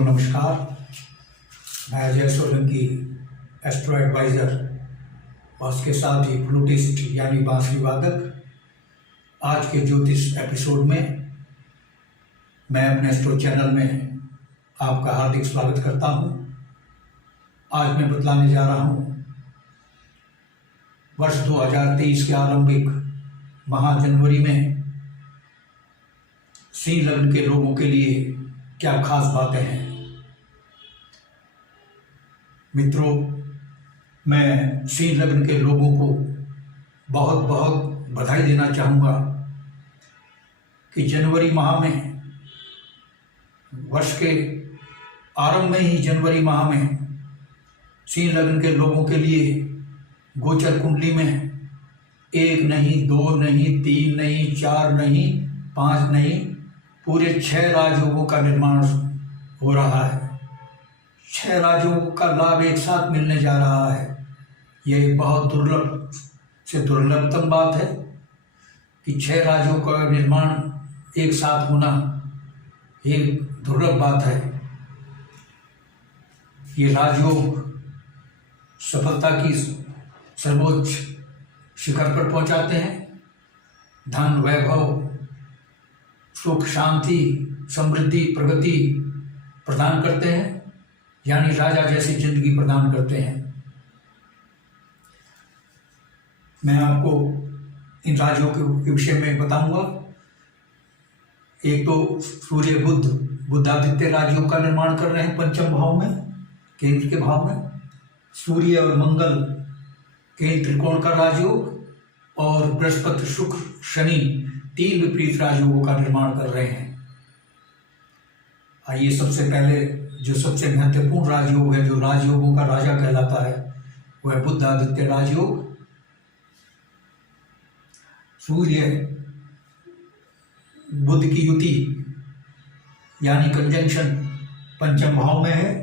मित्रों नमस्कार। मैं अजय सोलंकी, एस्ट्रो एडवाइज़र और उसके साथ ही फ्लूटिस्ट यानी बांसुरी वादक। आज के ज्योतिष एपिसोड में मैं अपने एस्ट्रो चैनल में आपका हार्दिक स्वागत करता हूं। आज मैं बतलाने जा रहा हूं वर्ष 2023 के आरंभिक माह जनवरी में सिंह लग्न के लोगों के लिए क्या खास बातें हैं। मित्रों, मैं सिंह लग्न के लोगों को बहुत बहुत बधाई देना चाहूँगा कि जनवरी माह में, वर्ष के आरंभ में ही जनवरी माह में सिंह लग्न के लोगों के लिए गोचर कुंडली में 1 नहीं, 2 नहीं, 3 नहीं, 4 नहीं, 5 नहीं, पूरे 6 राजयोगों का निर्माण हो रहा है। 6 राजयोगों का लाभ एक साथ मिलने जा रहा है। यह एक बहुत दुर्लभ से दुर्लभतम बात है कि 6 राजयोगों का निर्माण एक साथ होना एक दुर्लभ बात है। ये राजयोग सफलता की सर्वोच्च शिखर पर पहुंचाते हैं। धन, वैभव, सुख, शांति, समृद्धि, प्रगति प्रदान करते हैं, यानी राजा जैसी जिंदगी प्रदान करते हैं। मैं आपको इन राज्यों के विषय में बताऊंगा। एक तो सूर्य बुधादित्य राज्यों का निर्माण कर रहे हैं पंचम भाव में, केंद्र के भाव में। सूर्य और मंगल केंद्र त्रिकोण का राजयोग, और बृहस्पति, शुक्र, शनि 3 विपरीत राजयोगों का निर्माण कर रहे हैं। आइए सबसे पहले जो सबसे महत्वपूर्ण राजयोग है, जो राजयोगों का राजा कहलाता है, वह है बुधादित्य राजयोग। सूर्य बुध की युति यानी कंजंक्शन पंचम भाव में है।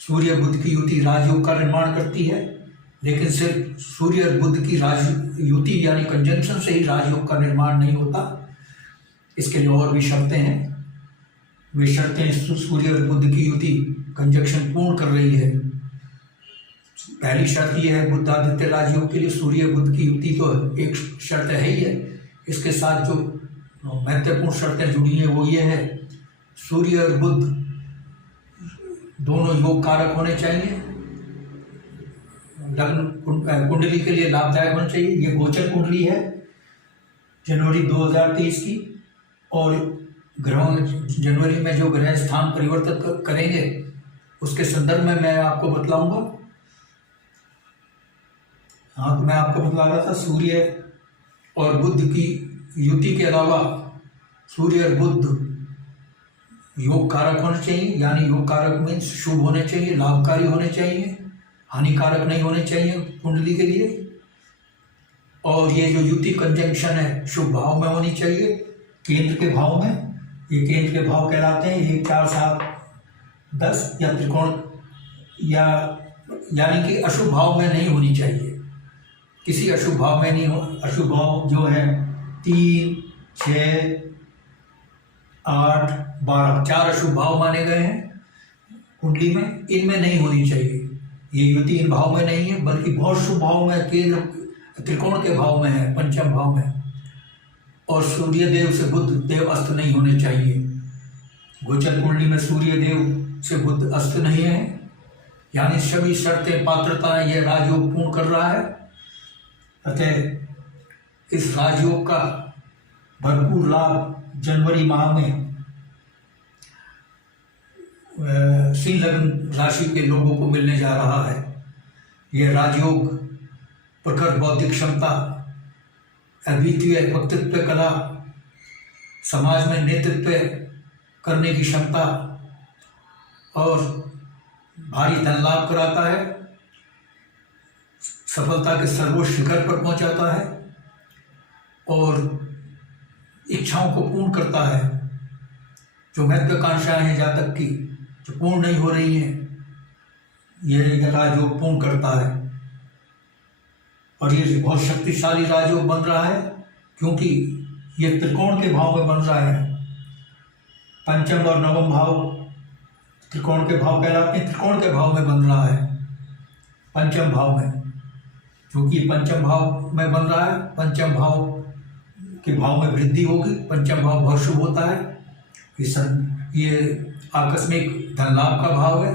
सूर्य बुध की युति राजयोग का निर्माण करती है, लेकिन सिर्फ सूर्य और बुध की युति यानी कंजंक्शन से ही राजयोग का निर्माण नहीं होता। इसके लिए और भी शर्तें हैं। वे शर्तें सूर्य और बुध की युति कंजंक्शन पूर्ण कर रही है। पहली शर्त यह है बुधादित्य राजयोग के लिए सूर्य बुध की युति तो एक शर्त है ही है। इसके साथ जो महत्वपूर्ण शर्तें जुड़ी हैं वो ये है, सूर्य और बुध दोनों योग कारक होने चाहिए, लग्न कुंडली के लिए लाभदायक होना चाहिए। ये गोचर कुंडली है जनवरी 2023 की, और ग्रहों जनवरी में जो ग्रह स्थान परिवर्तित करेंगे उसके संदर्भ में मैं आपको बतलाऊंगा। हाँ, तो मैं आपको बतला रहा था सूर्य और बुध की युति के अलावा सूर्य और बुध योग कारक होने चाहिए, यानी योग कारक मीन्स शुभ होने चाहिए, लाभकारी होने चाहिए, हानिकारक नहीं होने चाहिए कुंडली के लिए। और ये जो युति कंजंक्शन है शुभ भाव में होनी चाहिए, केंद्र के भाव में। ये केंद्र के भाव कहलाते हैं 1, 4, 7, 10 या त्रिकोण, या यानी कि अशुभ भाव में नहीं होनी चाहिए। किसी अशुभ भाव में नहीं हो। अशुभ भाव जो है 3, 6, 8, 12, 4 अशुभ भाव माने गए हैं कुंडली में। इनमें नहीं होनी चाहिए ये युति। इन भाव में नहीं है, बल्कि बहुत शुभ भाव में, केंद्र त्रिकोण के भाव में है, पंचम भाव में। और सूर्य देव से बुध देव अस्त नहीं होने चाहिए। गोचर कुंडली में सूर्य देव से बुध अस्त नहीं है, यानी सभी शर्तें, पात्रताएं यह राजयोग पूर्ण कर रहा है। अतः इस राजयोग का भरपूर लाभ जनवरी माह में सिंह लग्न राशि के लोगों को मिलने जा रहा है। यह राजयोग प्रखर बौद्धिक क्षमता, अद्वितीय वक्तृत्व कला, समाज में नेतृत्व करने की क्षमता और भारी धन लाभ कराता है, सफलता के सर्वोच्च शिखर पर पहुंचाता है और इच्छाओं को पूर्ण करता है। जो महत्वाकांक्षाएं हैं जहाँ तक की जो पूर्ण नहीं हो रही हैं, यह राजयोग पूर्ण करता है। और ये बहुत शक्तिशाली राजयोग बन रहा है, क्योंकि ये त्रिकोण के भाव में बन रहा है। पंचम और नवम भाव त्रिकोण के भाव कहलाते हैं। त्रिकोण के भाव में बन रहा है पंचम भाव में, क्योंकि पंचम भाव में बन रहा है। पंचम भाव के भाव में वृद्धि होगी। पंचम भाव बहुत शुभ होता है। ये आकस्मिक धन लाभ का भाव है।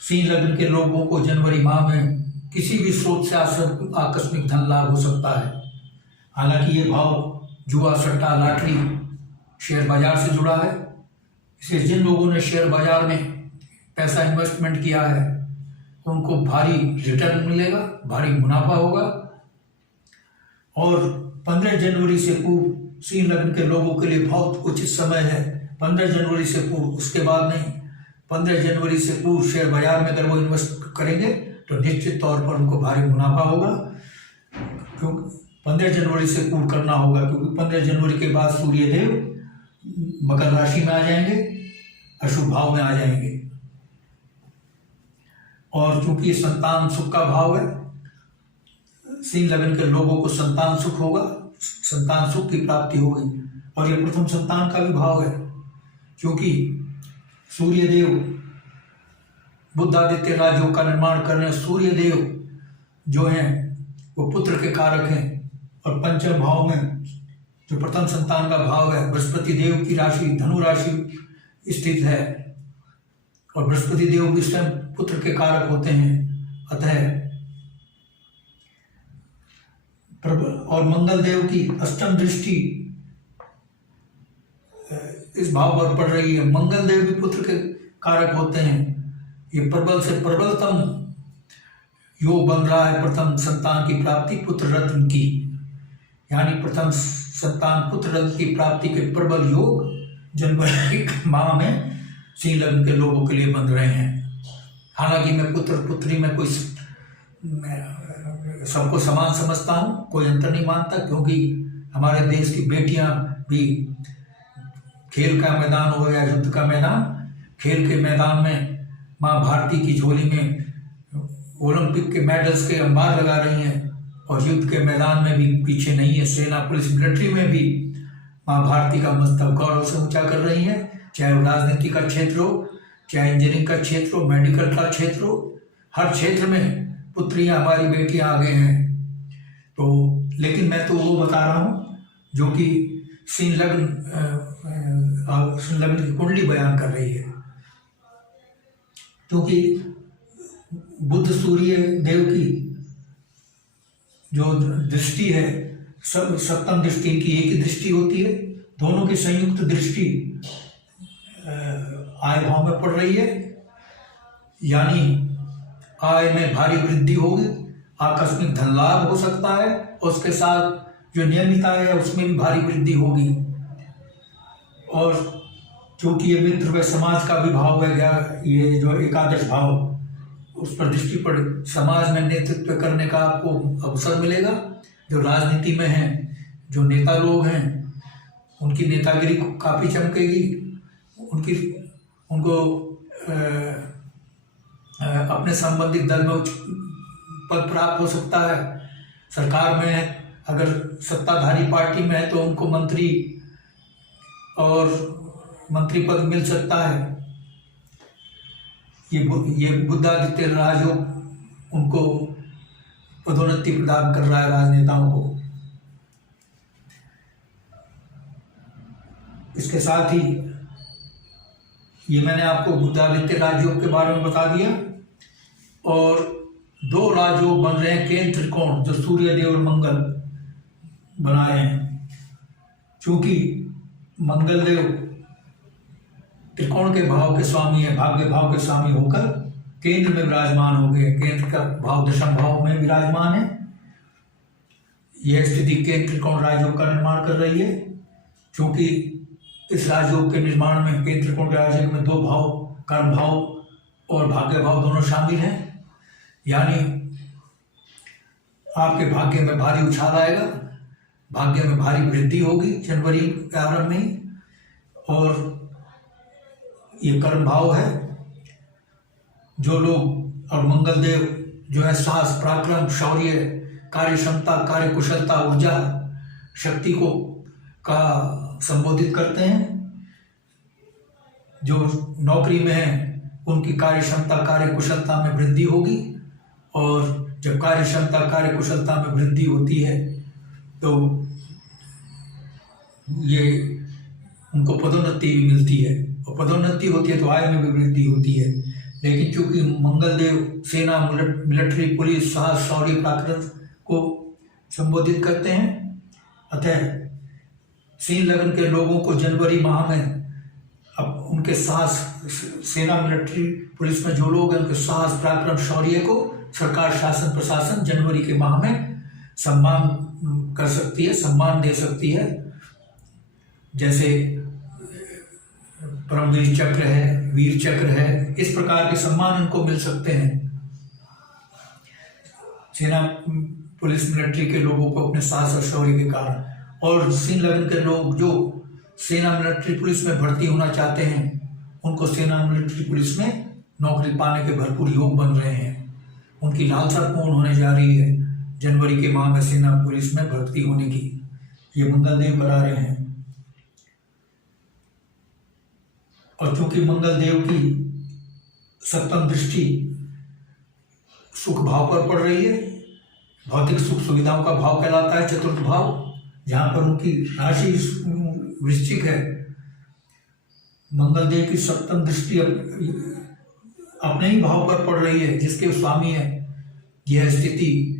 सिंह लग्न के लोगों को जनवरी माह में किसी भी स्रोत से आकस्मिक धन लाभ हो सकता है। हालांकि ये भाव जुआ, सट्टा, लॉटरी, शेयर बाजार से जुड़ा है। इसलिए जिन लोगों ने शेयर बाजार में पैसा इन्वेस्टमेंट किया है उनको भारी रिटर्न मिलेगा, भारी मुनाफा होगा। और 15 जनवरी से पूर्व सिंह लग्न के लोगों के लिए बहुत उचित समय है। 15 जनवरी से पूर्व, उसके बाद नहीं। 15 जनवरी से पूर्व शेयर बाजार में अगर वो इन्वेस्ट करेंगे तो निश्चित तौर पर उनको भारी मुनाफा होगा। क्योंकि 15 जनवरी से पूर्व करना होगा, क्योंकि 15 जनवरी के बाद सूर्य देव मकर राशि में आ जाएंगे, अशुभ भाव में आ जाएंगे। और चूंकि ये संतान सुख का भाव है, सिंह लग्न के लोगों को संतान सुख होगा, संतान सुख की प्राप्ति होगी। और ये प्रथम संतान का भी भाव है, क्योंकि सूर्य देव बुधादित्य राजयोग का निर्माण कर रहे हैं। सूर्य देव जो हैं वो पुत्र के कारक हैं। और पंचम भाव में जो प्रथम संतान का भाव है, बृहस्पति देव की राशि धनु राशि स्थित है। और बृहस्पति देव भी स्वयं पुत्र के कारक होते हैं। अतः और मंगल देव की अष्टम दृष्टि इस भाव पर पड़ रही है। मंगल देव भी पुत्र के कारक होते हैं। ये प्रबल से प्रबलतम योग बन रहा है प्रथम संतान की प्राप्ति पुत्र रत्न की, यानी प्रथम संतान पुत्र रत्न की प्राप्ति के प्रबल योग जनवरी माह में सिंह लग्न के लोगों के लिए बन रहे हैं। हालांकि मैं पुत्र पुत्री में कोई सबको समान समझता हूँ, कोई अंतर नहीं मानता, क्योंकि हमारे देश की बेटियां भी खेल का मैदान हो या युद्ध का मैदान, खेल के मैदान में माँ भारती की झोली में ओलंपिक के मेडल्स के अंबार लगा रही हैं। और युद्ध के मैदान में भी पीछे नहीं है। सेना, पुलिस, मिलिट्री में भी माँ भारती का मस्तक गौरव से ऊंचा कर रही है। चाहे वो राजनीति का क्षेत्र हो, चाहे इंजीनियरिंग का क्षेत्र हो, मेडिकल का क्षेत्र हो, हर क्षेत्र में पुत्रियां, हमारी बेटियां आगे हैं। तो लेकिन मैं तो वो बता रहा हूँ जो कि सिंह लग्न की कुंडली बयान कर रही है। क्योंकि बुध सूर्य देव की जो दृष्टि है, सप्तम दृष्टि, इनकी एक ही दृष्टि होती है। दोनों की संयुक्त दृष्टि आय भाव में पड़ रही है, यानी आय में भारी वृद्धि होगी, आकस्मिक धन लाभ हो सकता है। और उसके साथ जो नियमित आय है उसमें भी भारी वृद्धि होगी। और क्योंकि ये मित्र व समाज का भी भाव है, ये जो एकादश भाव, उस पर दृष्टि पड़े, समाज में नेतृत्व करने का आपको अवसर मिलेगा। जो राजनीति में हैं, जो नेता लोग हैं, उनकी नेतागिरी काफ़ी चमकेगी। उनको अपने संबंधित दल में उच्च पद प्राप्त हो सकता है। सरकार में अगर सत्ताधारी पार्टी में है तो उनको मंत्री पद मिल सकता है। ये बुधादित्य राजयोग उनको पदोन्नति प्रदान कर रहा है राजनेताओं को। इसके साथ ही ये मैंने आपको बुधादित्य राजयोग के बारे में बता दिया। और 2 राजयोग बन रहे हैं केंद्र त्रिकोण, जो सूर्य देव और मंगल बना रहे हैं। चूंकि मंगल देव त्रिकोण के भाव के स्वामी है, भाग्य भाव के स्वामी होकर केंद्र में विराजमान हो गए। केंद्र का भाव दशम भाव में विराजमान है। यह स्थिति केंद्र त्रिकोण राजयोग का निर्माण कर रही है। क्योंकि इस राजयोग के निर्माण में केंद्र त्रिकोण राजयोग में 2 भाव, कर्म भाव और भाग्य भाव दोनों शामिल हैं। यानी आपके भाग्य में भारी उछाल आएगा, भाग्य में भारी वृद्धि होगी जनवरी के आरंभ में ही। और ये कर्म भाव है। जो लोग, और मंगल देव जो है साहस, पराक्रम, शौर्य, कार्य क्षमता, कार्य कुशलता, ऊर्जा, शक्ति को का संबोधित करते हैं। जो नौकरी में हैं उनकी कार्य क्षमता कार्य कुशलता में वृद्धि होगी, और जब कार्य क्षमता कार्य कुशलता में वृद्धि होती है तो ये उनको पदोन्नति भी मिलती है, और पदोन्नति होती है तो आय में भी वृद्धि होती है। लेकिन चूंकि मंगलदेव सेना, मिलिट्री, पुलिस, साहस, शौर्य, पराक्रम को संबोधित करते हैं, अतः शीन लग्न के लोगों को जनवरी माह में अब उनके साहस, सेना, मिलिट्री, पुलिस में जो लोग हैं उनके साहस, पराक्रम, शौर्य को सरकार, शासन, प्रशासन जनवरी के माह में सम्मान कर सकती है, सम्मान दे सकती है। जैसे परमवीर चक्र है, वीर चक्र है, इस प्रकार के सम्मान उनको मिल सकते हैं। सेना, पुलिस, मिलिट्री के लोगों को अपने साहस और शौर्य के कारण। और शीन लग्न के लोग जो सेना, मिलिट्री, पुलिस में भर्ती होना चाहते हैं उनको सेना, मिलिट्री, पुलिस में नौकरी पाने के भरपूर योग बन रहे हैं। उनकी लालसा पूर्ण होने जा रही है जनवरी के माह में सेना, पुलिस में भर्ती होने की। ये मंगलदेव करा रहे हैं। और चूंकि मंगलदेव की सप्तम दृष्टि सुख भाव पर पड़ रही है, भौतिक सुख सुविधाओं का भाव कहलाता है चतुर्थ भाव, जहां पर उनकी राशि वृश्चिक है। मंगलदेव की सप्तम दृष्टि अपने ही भाव पर पड़ रही है जिसके स्वामी है। यह स्थिति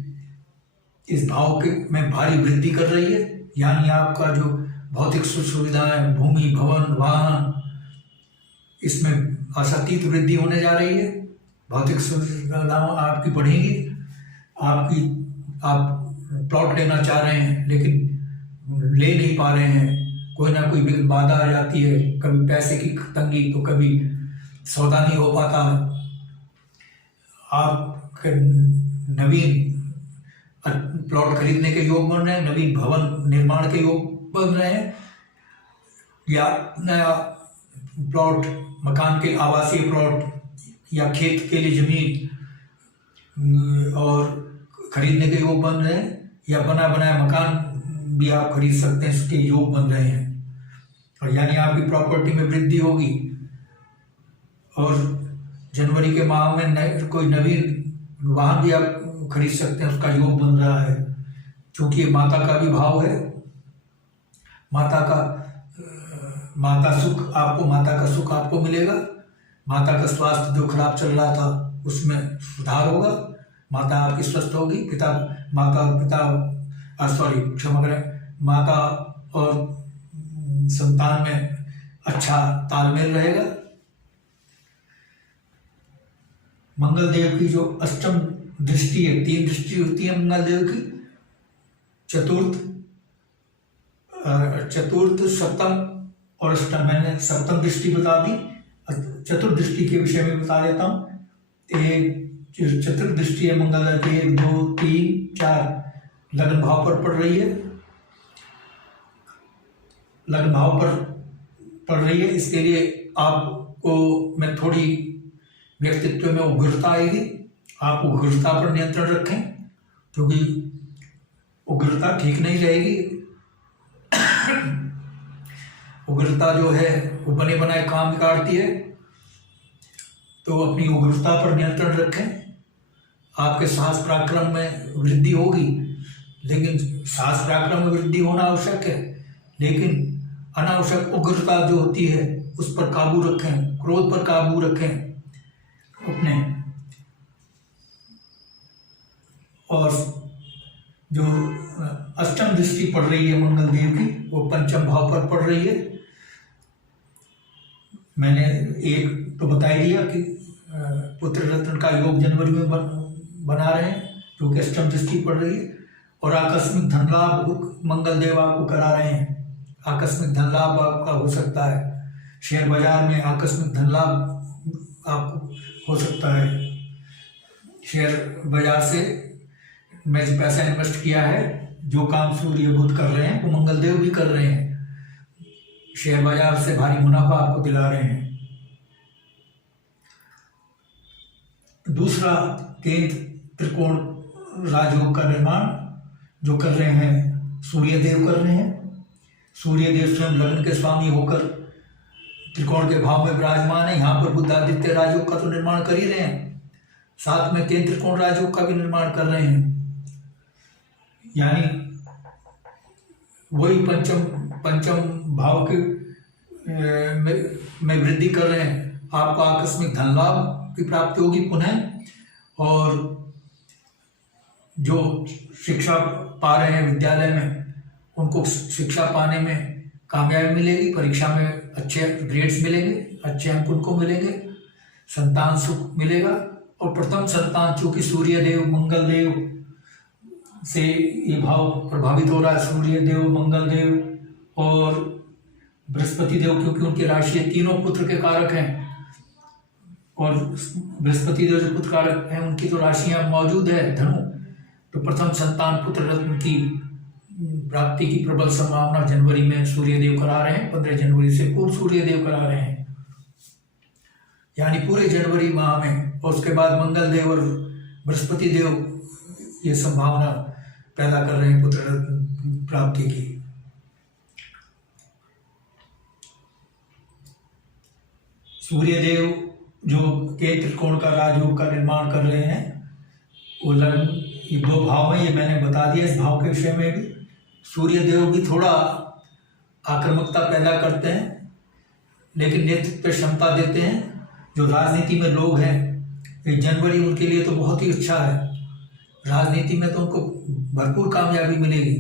इस भाव के में भारी वृद्धि कर रही है, यानी आपका जो भौतिक सुख सुविधाएं, भूमि, भवन, वाहन, इसमें असातीत वृद्धि होने जा रही है। भौतिक सुविधाएं आपकी बढ़ेंगी। आप प्लॉट लेना चाह रहे हैं लेकिन ले नहीं पा रहे हैं, कोई ना कोई बाधा आ जाती है, कभी पैसे की तंगी तो कभी सौदा नहीं हो पाता है। आप नवीन प्लॉट खरीदने के योग बन रहे हैं, नवीन भवन निर्माण के योग बन रहे हैं, या नया प्लॉट, मकान के आवासीय प्लॉट या खेत के लिए जमीन और खरीदने के योग बन रहे हैं, या बना बनाया मकान भी आप खरीद सकते हैं, इसके योग बन रहे हैं। और यानी आपकी प्रॉपर्टी में वृद्धि होगी। और जनवरी के माह में कोई नवीन वाहन भी आप खरीद सकते हैं, उसका योग बन रहा है। क्योंकि माता का भी भाव है, माता का सुख आपको मिलेगा। माता का स्वास्थ्य जो खराब चल रहा था उसमें सुधार होगा, माता आपकी स्वस्थ होगी। माता और संतान में अच्छा तालमेल रहेगा। मंगलदेव की जो अष्टम दृष्टि है, 3 दृष्टि होती है मंगलदेव की, चतुर्थ, सप्तम और अष्टम। मैंने सप्तम दृष्टि बता दी, चतुर्दृष्टि के विषय में बता देता हूँ। एक चतुर्दृष्टि है मंगलदेव की, 1, 2, 3, 4 लग्न भाव पर पड़ रही है। लग्न भाव पर पड़ रही है, इसके लिए आपको मैं थोड़ी व्यक्तित्व में उग्रता आएगी। आप उग्रता पर नियंत्रण रखें, क्योंकि उग्रता ठीक नहीं रहेगी। उग्रता जो है वो बने बनाए काम बिगाड़ती है, तो अपनी उग्रता पर नियंत्रण रखें। आपके साहस पराक्रम में वृद्धि होगी, लेकिन साहस पराक्रम में वृद्धि होना आवश्यक है, लेकिन अनावश्यक उग्रता जो होती है उस पर काबू रखें, क्रोध पर काबू रखें अपने। और जो अष्टम दृष्टि पड़ रही है मंगलदेव की, वो पंचम भाव पर पड़ रही है। मैंने एक तो बता ही दिया कि पुत्र रत्न का योग जनवरी में बना रहे हैं, क्योंकि अष्टम दृष्टि पड़ रही है। और आकस्मिक धन लाभ मंगलदेव आपको करा रहे हैं। आकस्मिक धन लाभ आपका हो सकता है, शेयर बाजार में आकस्मिक धन लाभ आपको हो सकता है। शेयर बाजार से मैं जो पैसा इन्वेस्ट किया है, जो काम सूर्य बुध कर रहे हैं वो मंगलदेव भी कर रहे हैं। शेयर बाजार से भारी मुनाफा आपको दिला रहे हैं। दूसरा, केंद्र त्रिकोण राजयोग का निर्माण जो कर रहे हैं सूर्यदेव कर रहे हैं। सूर्यदेव स्वयं लग्न के स्वामी होकर त्रिकोण के भाव में विराजमान है। यहाँ पर बुद्धादित्य राजयोग का तो निर्माण कर ही रहे हैं, साथ में केंद्र त्रिकोण राजयोग का भी निर्माण कर रहे हैं, यानी वही पंचम भाव के में वृद्धि कर रहे हैं। आपको आकस्मिक धन लाभ की प्राप्ति होगी पुनः, और जो शिक्षा पा रहे हैं विद्यालय में उनको शिक्षा पाने में कामयाबी मिलेगी, परीक्षा में अच्छे ग्रेड्स मिलेंगे, अच्छे अंक उनको मिलेंगे, संतान सुख मिलेगा। और प्रथम संतान चूंकि सूर्य देव मंगल देव से ये भाव प्रभावित हो रहा है, सूर्य देव मंगल देव और बृहस्पति देव, क्योंकि उनकी राशि तीनों पुत्र के कारक हैं, और बृहस्पति देव जो पुत्र कारक हैं उनकी तो राशियां मौजूद है धनु, तो प्रथम संतान पुत्र रत्न की प्राप्ति की प्रबल संभावना जनवरी में सूर्य देव करा रहे हैं, 15 जनवरी से पूर्व सूर्य देव करा रहे हैं, यानी पूरे जनवरी माह में। और उसके बाद मंगल देव और बृहस्पति देव ये संभावना पैदा कर रहे हैं पुत्र रत्न प्राप्ति की। सूर्य देव जो केंद्र त्रिकोण का राजयोग का निर्माण कर रहे हैं, वो ये 2 भाव में, ये मैंने बता दिया। इस भाव के विषय में भी सूर्य देव भी थोड़ा आक्रामकता पैदा करते हैं, लेकिन नेतृत्व क्षमता देते हैं। जो राजनीति में लोग हैं, ये जनवरी उनके लिए तो बहुत ही अच्छा है, राजनीति में तो उनको भरपूर कामयाबी मिलेगी।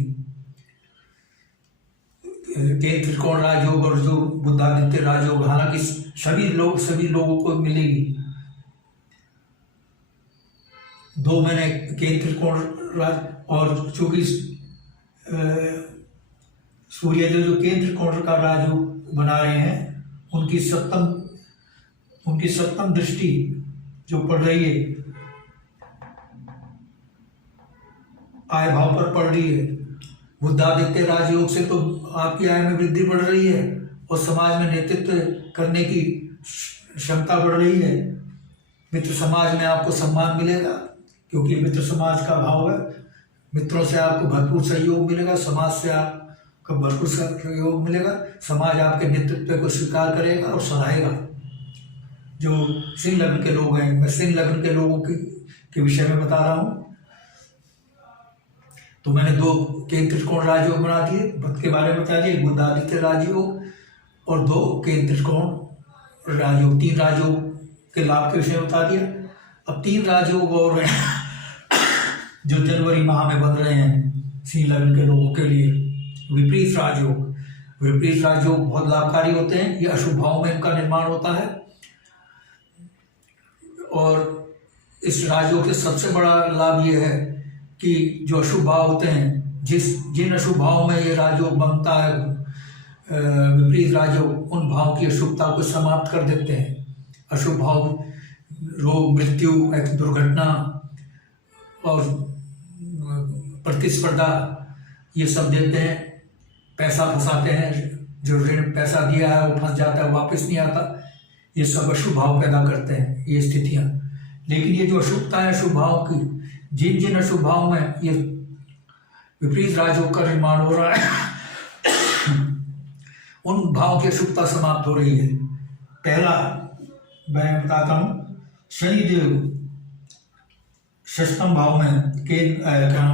केंद्र त्रिकोण राजयोग और जो बुद्धादित्य राजयोग, हालांकि सभी लोगों को मिलेगी। 2 महीने केंद्र त्रिकोण राज, और चूंकि सूर्यदेव जो केंद्र त्रिकोण का राजयोग बना रहे हैं, उनकी सप्तम दृष्टि जो पड़ रही है आय भाव पर पड़ रही है। बुद्धादित्य राजयोग से तो आपकी आय में वृद्धि बढ़ रही है और समाज में नेतृत्व करने की क्षमता बढ़ रही है। मित्र समाज में आपको सम्मान मिलेगा, क्योंकि मित्र समाज का भाव है। मित्रों से आपको भरपूर सहयोग मिलेगा, समाज से आपको भरपूर सहयोग मिलेगा। समाज आपके नेतृत्व को स्वीकार करेगा और सराहेगा। जो सिंह लग्न के लोग हैं, मैं सिंह लग्न के लोगों के विषय में बता रहा हूँ, तो मैंने 2 केंद्र त्रिकोण राजयोग बना दिए, के बारे में बता दिए, बुद्धादित्य राजयोग और 2 केंद्र त्रिकोण राजयोग, 3 राजयोग के लाभ के विषय में बता दिया। अब 3 राजयोग और जो जनवरी माह में बन रहे हैं सिंह लग्न के लोगों के लिए, विपरीत राजयोग। विपरीत राजयोग बहुत लाभकारी होते हैं, ये अशुभ भाव में इनका निर्माण होता है। और इस राजयोग के सबसे बड़ा लाभ ये है कि जो अशुभ भाव होते हैं, जिन अशुभ भाव में ये राजयोग बनता है, विपरीत राजयोग, उन भाव की अशुभता को समाप्त कर देते हैं। अशुभ भाव रोग, मृत्यु, दुर्घटना और प्रतिस्पर्धा ये सब देते हैं। पैसा फंसाते हैं, जो ऋण पैसा दिया है वो फंस जाता है, वापस नहीं आता। ये सब अशुभ भाव पैदा करते हैं ये स्थितियाँ। लेकिन ये जो अशुभता है अशुभ भाव की, जिन अशुभ भाव में ये विपरीत राजयोग का निर्माण हो रहा है उन भाव की अशुभता समाप्त हो रही है। पहला मैं बताता हूँ, शनिदेव 6th भाव में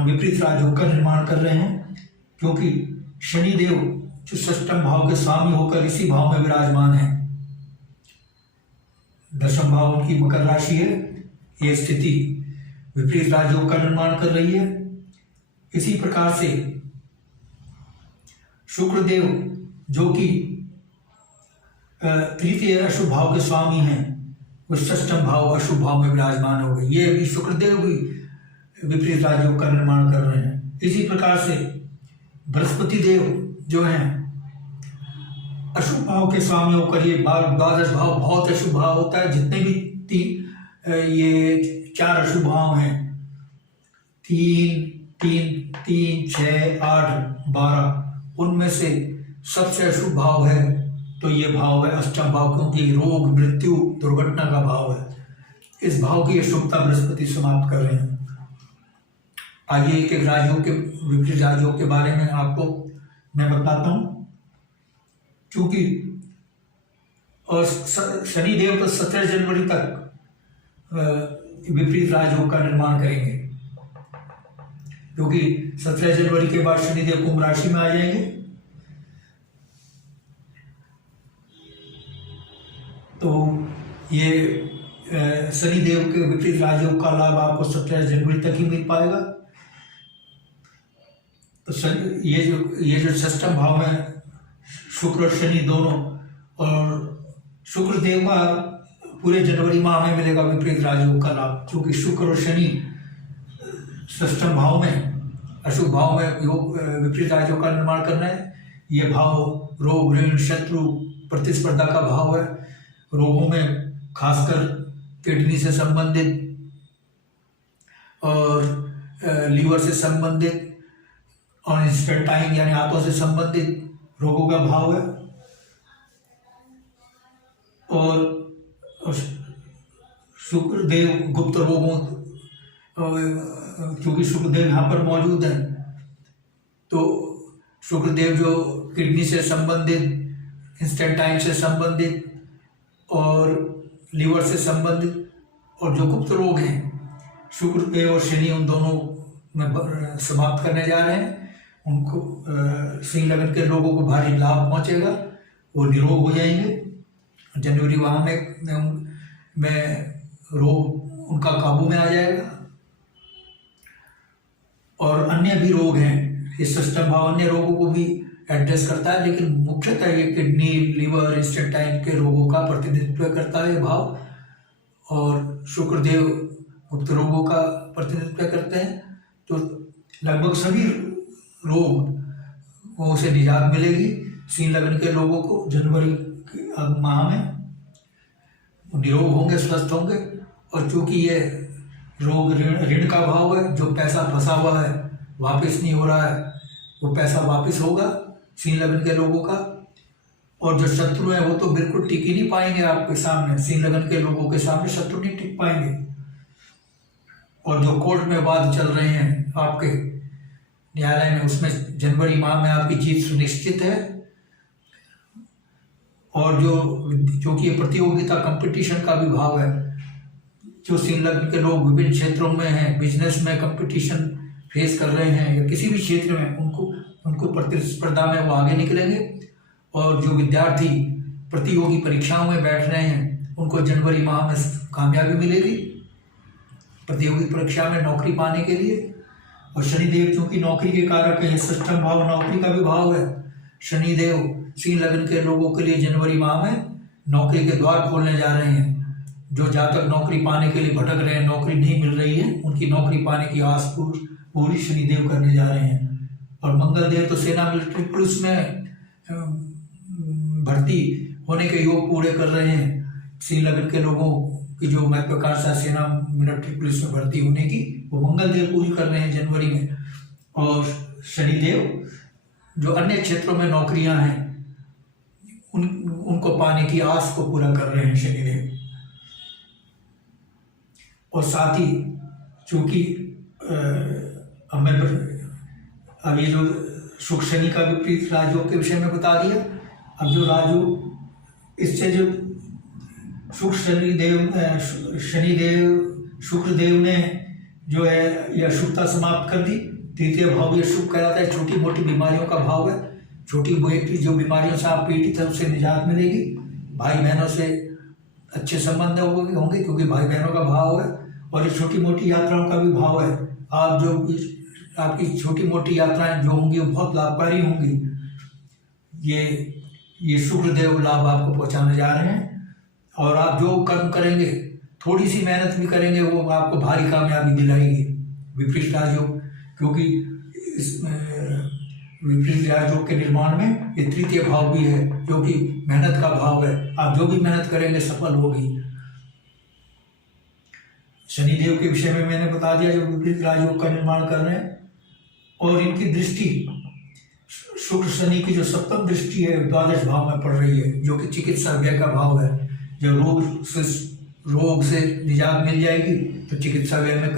विपरीत राजयोग का निर्माण कर रहे हैं, क्योंकि शनिदेव जो 6th भाव के स्वामी होकर इसी भाव में विराजमान है। 10th भाव उनकी मकर राशि है। ये स्थिति विपरीत राजयोग का निर्माण कर रही है। इसी प्रकार से शुक्रदेव जो कि 3य अशुभ भाव के स्वामी हैं, वो 6th भाव अशुभ भाव में विराजमान हो गए। ये भी शुक्रदेव भी विपरीत राजयोग का निर्माण कर रहे हैं। इसी प्रकार से बृहस्पति देव जो हैं अशुभ भाव के स्वामी होकर, ये 12 भाव बहुत अशुभ भाव होता है। जितने भी ये 4 अशुभ भाव हैं, 3, 6, 8, 12, उनमें से सबसे अशुभ भाव है तो ये भाव है 8वां भाव, क्योंकि रोग, मृत्यु, दुर्घटना का भाव है। इस भाव की अशुभता बृहस्पति समाप्त कर रहे हैं। आगे एक राजयोग के, विपरीत राजयोग के बारे में आपको मैं बताता हूँ। क्योंकि और शनि देव तो 17 जनवरी तक विपरीत राजयोग का निर्माण करेंगे, क्योंकि 17 जनवरी के बाद शनिदेव कुंभ राशि में आ जाएंगे। तो ये शनिदेव के विपरीत राजयोग का लाभ आपको 17 जनवरी तक ही मिल पाएगा। तो ये जो षष्ठम भाव में शुक्र और शनि दोनों, और शुक्र देव का पूरे जनवरी माह में मिलेगा विपरीत राजयोग का लाभ, क्योंकि शुक्र और शनि षष्ठम भाव में, अशुभ भाव में योग विपरीत राजयोग का निर्माण करना है। ये भाव रोग, ऋण, शत्रु, प्रतिस्पर्धा का भाव है। रोगों में खासकर किडनी से संबंधित और लीवर से संबंधित और इंस्टेंटाइन यानी आंतों से संबंधित रोगों का भाव है। और शुक्रदेव गुप्त रोगों, क्योंकि शुक्रदेव यहाँ पर मौजूद हैं, तो शुक्रदेव जो किडनी से संबंधित, इंस्टेंटाइन से संबंधित और लीवर से संबंधित और जो गुप्त रोग हैं, शुक्रदेव और शनि उन दोनों में समाप्त करने जा रहे हैं। उनको सिंह लगन के लोगों को भारी लाभ पहुंचेगा, वो निरोग हो जाएंगे। जनवरी माह में रोग उनका काबू में आ जाएगा। और अन्य भी रोग हैं, इस षष्ठम भाव अन्य रोगों को भी एड्रेस करता है, लेकिन मुख्यतः ये किडनी, लीवर, इंस्टेंटाइन के रोगों का प्रतिनिधित्व करता है ये भाव। और शुक्रदेव गुप्त रोगों का प्रतिनिधित्व करते हैं। तो लगभग सभी रोगों से निजात मिलेगी सिंह लगन के लोगों को। जनवरी माह में निरोग होंगे, स्वस्थ होंगे। और चूंकि ये रोग ऋण का भाव है, जो पैसा फंसा हुआ है वापस नहीं हो रहा है, वो पैसा वापस होगा सिंह लगन के लोगों का। और जो शत्रु है वो तो बिल्कुल टिक ही नहीं पाएंगे आपके सामने, सिंह लगन के लोगों के सामने शत्रु नहीं टिक पाएंगे। और जो कोर्ट में वाद चल रहे हैं आपके न्यायालय में, उसमें जनवरी माह में आपकी जीत सुनिश्चित है। और जो कि ये प्रतियोगिता, कंपटीशन का भी भाव है, जो सिंह लगन के लोग विभिन्न क्षेत्रों में हैं, बिजनेस में कंपटीशन फेस कर रहे हैं या किसी भी क्षेत्र में, उनको प्रतिस्पर्धा में वो आगे निकलेंगे। और जो विद्यार्थी प्रतियोगी परीक्षाओं में बैठ रहे हैं, उनको जनवरी माह में कामयाबी मिलेगी प्रतियोगी परीक्षा में नौकरी पाने के लिए। और शनिदेव चूंकि नौकरी के कारक है, षष्ठम भाव नौकरी का भी भाव है। शनिदेव सिंह लगन के लोगों के लिए जनवरी माह में नौकरी के द्वार खोलने जा रहे हैं। जो जातक नौकरी पाने के लिए भटक रहे हैं, नौकरी नहीं मिल रही है, उनकी नौकरी पाने की आस पूरी शनिदेव करने जा रहे हैं। और मंगल देव तो सेना मिलिट्री पुलिस में भर्ती होने के योग पूरे कर रहे हैं। सिंह लगन के लोगों की जो महत्वाकांक्षा सेना मिलिट्री पुलिस में भर्ती होने की, वो मंगल देव पूरी कर रहे हैं जनवरी में। और शनिदेव जो अन्य क्षेत्रों में नौकरियां हैं, उनको पाने की आस को पूरा कर रहे हैं शनिदेव। और साथ ही चूंकि अब ये जो शुक्र शनि का विपरीत राजयोग के विषय में बता दिया। अब जो राजयोग, इससे जो शुक्रदेव ने जो है यह शुभता समाप्त कर दी। तृतीय भाव ये शुभ कहलाता है, छोटी मोटी बीमारियों का भाव है। छोटी मोटी जो बीमारियों से आप पीड़ित है, उससे निजात मिलेगी। भाई बहनों से अच्छे संबंध होंगे, क्योंकि भाई बहनों का भाव है। और ये छोटी मोटी यात्राओं का भी भाव है। आपकी छोटी मोटी यात्राएं जो होंगी वो बहुत लाभकारी होंगी। ये शुक्रदेव लाभ आपको पहुंचाने जा रहे हैं। और आप जो कर्म करेंगे, थोड़ी सी मेहनत भी करेंगे, वो आपको भारी कामयाबी दिलाएगी विपरीत राजयोग। क्योंकि इस विपरीत राजयोग के निर्माण में ये तृतीय भाव भी है, जो कि मेहनत का भाव है। आप जो भी मेहनत करेंगे सफल होगी। शनिदेव के विषय में मैंने बता दिया, जो विपरीत राजयोग का निर्माण कर रहे हैं। और इनकी दृष्टि, शुक्र शनि की जो सप्तम दृष्टि है, द्वादश भाव में पड़ रही है, जो कि चिकित्सा व्यय का भाव है। जब रोग से निजात मिल जाएगी तो चिकित्सा व्यय में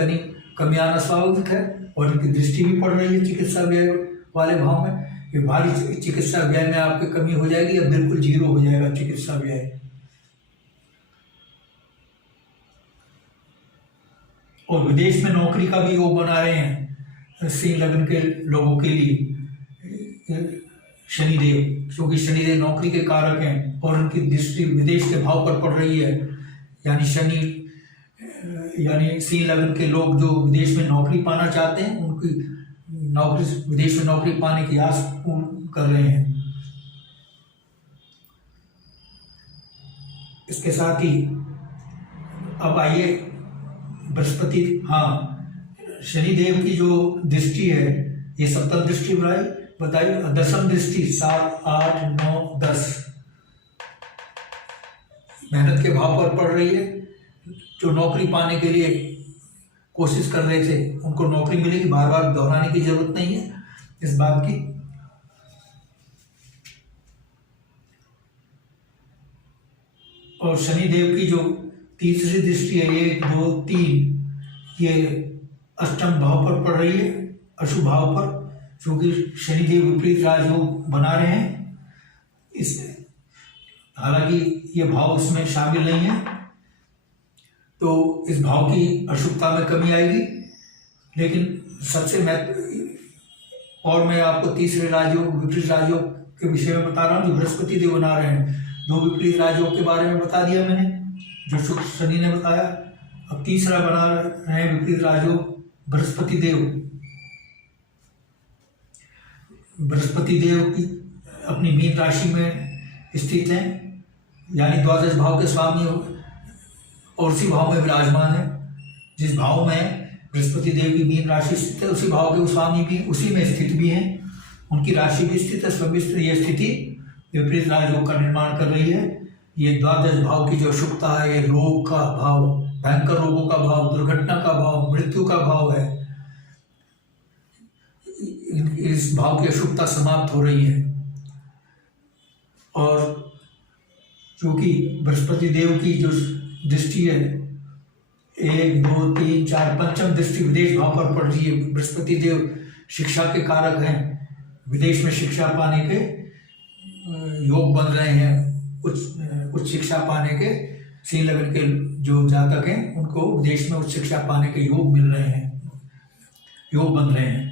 कमी आना स्वाभाविक है। और इनकी दृष्टि भी पड़ रही है चिकित्सा व्यय वाले भाव में। ये भारी चिकित्सा व्यय में आपकी कमी हो जाएगी या बिल्कुल जीरो हो जाएगा चिकित्सा व्यय। और विदेश में नौकरी का भी योग बना रहे हैं सिंह लग्न के लोगों के लिए शनिदेव, क्योंकि शनिदेव नौकरी के कारक हैं और उनकी दृष्टि विदेश के भाव पर पड़ रही है। यानी सिंह लग्न के लोग जो विदेश में नौकरी पाना चाहते हैं, उनकी विदेश में नौकरी पाने की आस पूर्ण कर रहे हैं। इसके साथ ही अब आइए बृहस्पति, शनिदेव की जो दृष्टि है ये सप्तम दृष्टि बताइए, दसम दृष्टि 7, 8, 9, 10 मेहनत के भाव पर पड़ रही है। जो नौकरी पाने के लिए कोशिश कर रहे थे उनको नौकरी मिलेगी, बार बार दोहराने की जरूरत नहीं है इस बात की। और शनिदेव की जो तीसरी दृष्टि है 1, 2, 3 ये अष्टम भाव पर पड़ रही है, अशुभ भाव पर, क्योंकि शनिदेव विपरीत राजयोग बना रहे हैं इसमें। हालांकि ये भाव इसमें शामिल नहीं है, तो इस भाव की अशुभता में कमी आएगी। लेकिन सबसे और मैं आपको तीसरे राजयोग विपरीत राजयोग के विषय में बता रहा हूँ जो बृहस्पति देव बना रहे हैं। 2 विपरीत राजयोग के बारे में बता दिया मैंने, जो शुक्र शनि ने बताया। अब तीसरा बना रहे हैं विपरीत राजयोग बृहस्पति देव। बृहस्पति देव की अपनी मीन राशि में स्थित हैं, यानी द्वादश भाव के स्वामी और उसी भाव में विराजमान है। जिस भाव में बृहस्पति देव की मीन राशि स्थित है उसी भाव के स्वामी भी उसी में स्थित भी हैं, उनकी राशि भी स्थित है, स्वयं ये स्थिति विपरीत राजयोग का निर्माण कर रही है। ये द्वादश भाव की जो अशुभता है, ये रोग का भाव, भयंकर रोगों का भाव, दुर्घटना का भाव, मृत्यु का भाव है। इस भाव की अशुभता समाप्त हो रही है। और क्योंकि बृहस्पति देव की जो दृष्टि है 1, 2, 3, 4 पंचम दृष्टि विदेश भाव पर पड़ रही है। बृहस्पति देव शिक्षा के कारक हैं, विदेश में शिक्षा पाने के योग बन रहे हैं। उच्च शिक्षा पाने के सिंह लग्न के जो जातक हैं उनको विदेश में उच्च शिक्षा पाने के योग मिल रहे हैं, योग बन रहे हैं।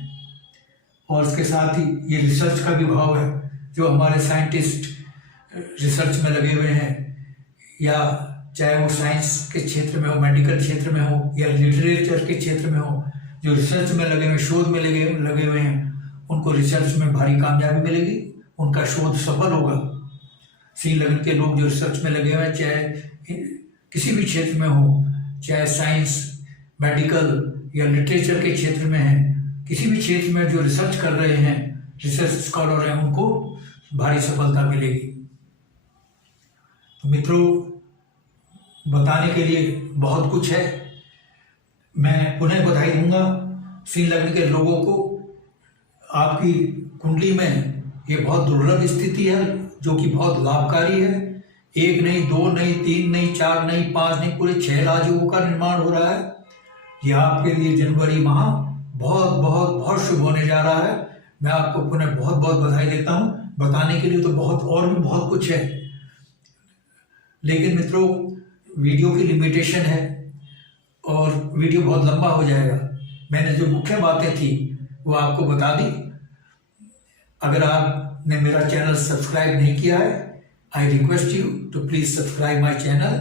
और इसके साथ ही ये रिसर्च का भी भाव है, जो हमारे साइंटिस्ट रिसर्च में लगे हुए हैं, या चाहे वो साइंस के क्षेत्र में हो, मेडिकल क्षेत्र में हो, या लिटरेचर के क्षेत्र में हो, जो रिसर्च में लगे हुए, शोध में लगे हुए हैं, उनको रिसर्च में भारी कामयाबी मिलेगी, उनका शोध सफल होगा। सिंह लग्न के लोग जो रिसर्च में लगे हुए हैं, चाहे किसी भी क्षेत्र में हो, चाहे साइंस, मेडिकल या लिटरेचर के क्षेत्र में है, किसी भी क्षेत्र में जो रिसर्च कर रहे हैं, रिसर्च स्कॉलर हैं, उनको भारी सफलता मिलेगी। तो मित्रों, बताने के लिए बहुत कुछ है। मैं पुनः बधाई दूंगा सिंह लग्न के लोगों को। आपकी कुंडली में ये बहुत दुर्लभ स्थिति है जो कि बहुत लाभकारी है। 1 नहीं, 2 नहीं, 3 नहीं, 4 नहीं, 5 नहीं, पूरे 6 राजयोगों का निर्माण हो रहा है। यह आपके लिए जनवरी माह बहुत बहुत बहुत शुभ होने जा रहा है। मैं आपको पुनः बहुत बहुत बधाई देता हूँ। बताने के लिए तो बहुत और भी बहुत कुछ है, लेकिन मित्रों वीडियो की लिमिटेशन है और वीडियो बहुत लंबा हो जाएगा। मैंने जो मुख्य बातें थी वो आपको बता दी। अगर आपने मेरा चैनल सब्सक्राइब नहीं किया है, I request you to please subscribe my channel,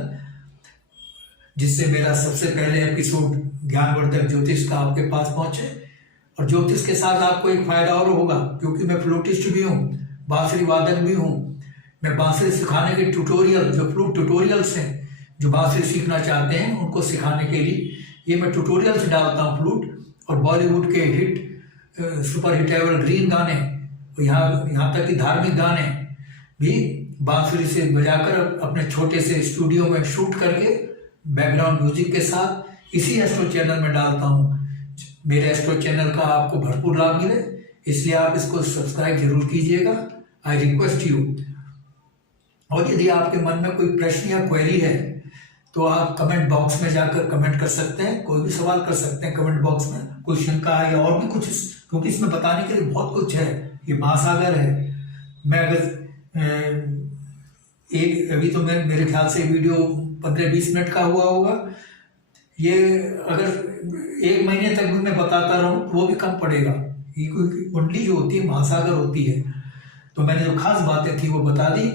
जिससे मेरा सबसे पहले एपिसोड ज्ञानवर्धक ज्योतिष का आपके पास पहुंचे। और ज्योतिष के साथ आपको एक फायदा और होगा, क्योंकि मैं फ्लूटिस्ट भी हूँ, बांसुरी वादक भी हूँ। मैं बांसुरी सिखाने के ट्यूटोरियल, जो फ्लूट ट्यूटोरियल्स हैं, जो बांसुरी सीखना चाहते हैं उनको सिखाने के लिए ये मैं ट्यूटोरियल्स डालता हूँ फ्लूट। और बॉलीवुड के हिट सुपर हिट एवरग्रीन गाने, यहाँ तक कि धार्मिक गाने भी बांसुरी से बजाकर अपने छोटे से स्टूडियो में शूट करके बैकग्राउंड म्यूजिक के साथ इसी एस्ट्रो चैनल में डालता हूँ। मेरे एस्ट्रो चैनल का आपको भरपूर लाभ मिले, इसलिए आप इसको सब्सक्राइब जरूर कीजिएगा, आई रिक्वेस्ट यू। और यदि आपके मन में कोई प्रश्न या क्वेरी है तो आप कमेंट बॉक्स में जाकर कमेंट कर सकते हैं, कोई भी सवाल कर सकते हैं कमेंट बॉक्स में, कोई शंका है या और भी कुछ, क्योंकि इसमें बताने के लिए बहुत कुछ है। ये महासागर है। मैं अगर अभी तो मेरे ख्याल से वीडियो 15-20 मिनट का हुआ होगा, ये अगर 1 महीने तक भी मैं बताता रहूँ वो भी कम पड़ेगा। ये कोई कुंडली जो होती है महासागर होती है। तो मैंने जो खास बातें थी वो बता दी।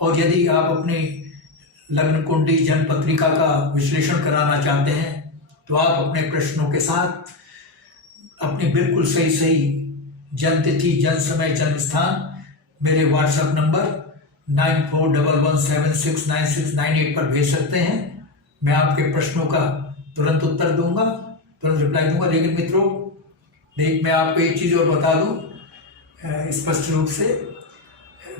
और यदि आप अपने लग्न कुंडली जन्म पत्रिका का विश्लेषण कराना चाहते हैं तो आप अपने प्रश्नों के साथ अपनी बिल्कुल सही जन्म तिथि, जन्म समय, जन्म स्थान मेरे व्हाट्सएप नंबर 9411769698 पर भेज सकते हैं। मैं आपके प्रश्नों का तुरंत उत्तर दूंगा, तुरंत रिप्लाई दूंगा। लेकिन मित्रों, मैं आपको एक चीज़ और बता दूं स्पष्ट रूप से,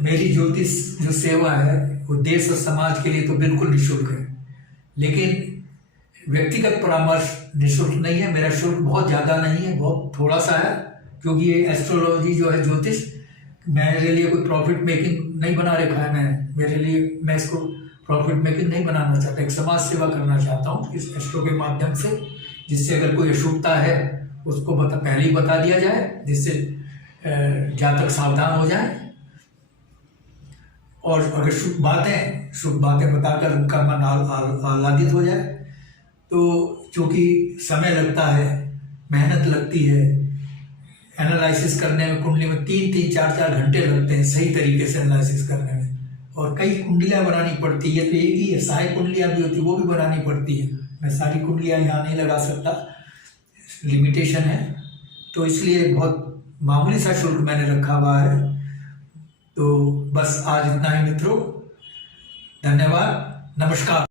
मेरी ज्योतिष जो सेवा है वो देश और समाज के लिए तो बिल्कुल निःशुल्क है, लेकिन व्यक्तिगत परामर्श निःशुल्क नहीं है। मेरा शुल्क बहुत ज़्यादा नहीं है, बहुत थोड़ा सा है, क्योंकि ये एस्ट्रोलॉजी जो है, ज्योतिष, मेरे लिए कोई प्रॉफिट मेकिंग नहीं बना रखा है। मैं इसको प्रॉफिट मेकिंग नहीं बनाना चाहता, एक समाज सेवा करना चाहता हूँ इस एस्ट्रो के माध्यम से, जिससे अगर कोई अशुभता है उसको पहले ही बता दिया जाए, जिससे जातक सावधान हो जाए। और अगर शुभ बातें बताकर उनका मन आह्लादित हो जाए। तो चूँकि समय लगता है, मेहनत लगती है, एनालिसिस करने में कुंडली में 3-3, 4-4 घंटे लगते हैं सही तरीके से एनालिसिस करने में, और कई कुंडलियाँ बनानी पड़ती है। तो एक ही है, सहायक कुंडलियाँ भी होती है, वो भी बनानी पड़ती है। मैं सारी कुंडलियाँ यहाँ नहीं लगा सकता, लिमिटेशन है, तो इसलिए बहुत मामूली सा शुल्क मैंने रखा हुआ है। तो बस आज इतना ही मित्रों, धन्यवाद, नमस्कार।